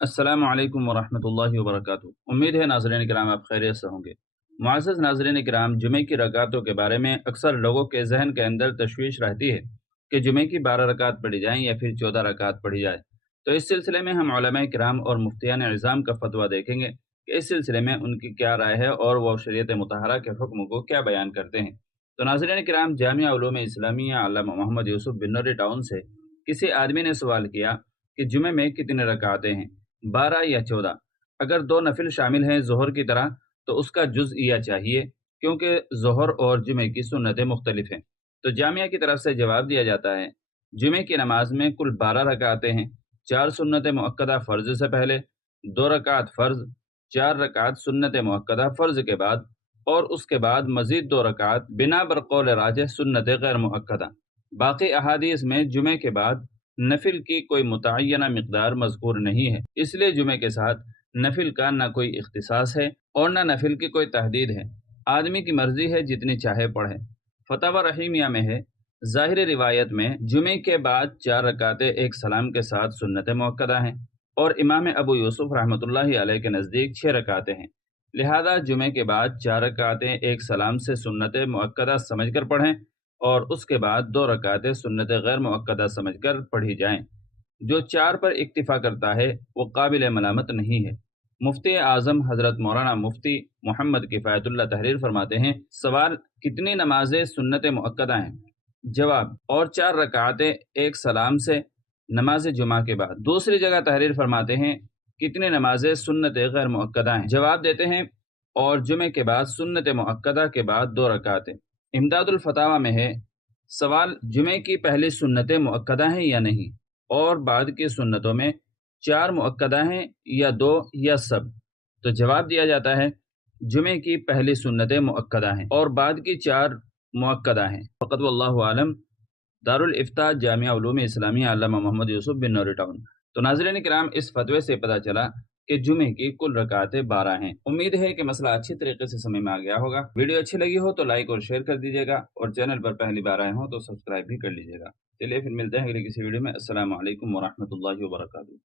अस्सलामु अलैकुम वरहमतुल्लाहि वबरकातुहू। उम्मीद है नाज़रीन किराम आप खैरियत से होंगे। मुअज़्ज़ज़ नाज़रीन किराम, जुमे की रकातों के बारे में अक्सर लोगों के जहन के अंदर तशवीश रहती है कि जुमे की 12 रकात पढ़ी जाएँ या फिर 14 रकात पढ़ी जाए। तो इस सिलसिले में हम उलमाए किराम और मुफ्तियान इज़ाम का फतवा देखेंगे कि इस सिलसिले में उनकी क्या राय है और वो शरीयत मुतहरा के हुक्म को क्या बयान करते हैं। तो नाज़रीन किराम, जामिया उलूम इस्लामिया अल्लामा मोहम्मद यूसुफ बिन्नौरी टाउन से किसी आदमी ने सवाल किया कि जुमे में कितने रकातें हैं, 12 या 14? अगर दो नफिल शामिल हैं ज़ोहर की तरह तो उसका जुज़इया चाहिए, क्योंकि ज़ोहर और जुमे की सुन्नतें मुख्तलिफ हैं। तो जामिया की तरफ से जवाब दिया जाता है, जुमे की नमाज में कुल 12 रकातें हैं। 4 सुन्नत मुअक्कदा फ़र्ज से पहले, 2 रकात फ़र्ज, 4 रकात सुन्नत मुअक्कदा फ़र्ज के बाद, और उसके बाद मज़ीद 2 रकात बिना बर कौल राजिह सुन्नत गैर मुअक्कदा। बाकी अहादीस में जुमे के बाद नफिल की कोई मुतय्यना मिक़दार मज़कूर नहीं है, इसलिए जुमे के साथ नफिल का न कोई इख्तिसास है और न नफिल की कोई तहदीद है। आदमी की मर्जी है, जितनी चाहे पढ़े। फतवा रहीमिया में है, ज़ाहिर रिवायत में जुमे के बाद 4 रकातें एक सलाम के साथ सुन्नत मुअक्कदा हैं और इमाम अबू यूसुफ रहमतुल्लाहि अलैह के नज़दीक 6 रकातें हैं। लिहाजा जुमे के बाद 4 रकातें एक सलाम से सुन्नत मुअक्कदा समझकर पढ़ें और उसके बाद 2 रकातें सुन्नत गैर मुअक्कदा समझकर पढ़ी जाएं। जो 4 पर इक्तिफा करता है वो काबिल मलामत नहीं है। मुफ्ती आज़म हज़रत मौलाना मुफ्ती मोहम्मद किफ़ायतुल्लाह तहरीर फरमाते हैं, सवाल, कितनी नमाजें सुन्नत मुअक्कदा हैं? जवाब, और 4 रकातें एक सलाम से नमाज जुमा के बाद। दूसरी जगह तहरीर फरमाते हैं, कितनी नमाजें सुन्नत गैर मुअक्कदा हैं? जवाब देते हैं, और जुमे के बाद सुन्नत मुअक्कदा के बाद 2 रकातें। इमदादुल फतावा में है, सवाल, जुमे की पहली सुन्नतें मुअक्कदा हैं या नहीं, और बाद की सुन्नतों में 4 मुअक्कदा हैं या 2 या सब? तो जवाब दिया जाता है, जुमे की पहली सुन्नतें मुअक्कदा हैं और बाद की 4 मुअक्कदा हैं। फ़क़त वल्लाहु आलम। दारुल इफ्ता जामिया उलूम इस्लामिया अल्लामा मोहम्मद यूसुफ बिन्नौरी टाउन। तो नाज़रीन किराम, इस फतवे से पता चला कि जुमे की कुल रकातें 12 हैं। उम्मीद है कि मसला अच्छी तरीके से समझ में आ गया होगा। वीडियो अच्छी लगी हो तो लाइक और शेयर कर दीजिएगा और चैनल पर पहली बार आए हो तो सब्सक्राइब भी कर लीजिएगा। चलिए फिर मिलते हैं अगली किसी वीडियो में। अस्सलामु अलैकुम वरहमतुल्लाहि वबरकातुहू।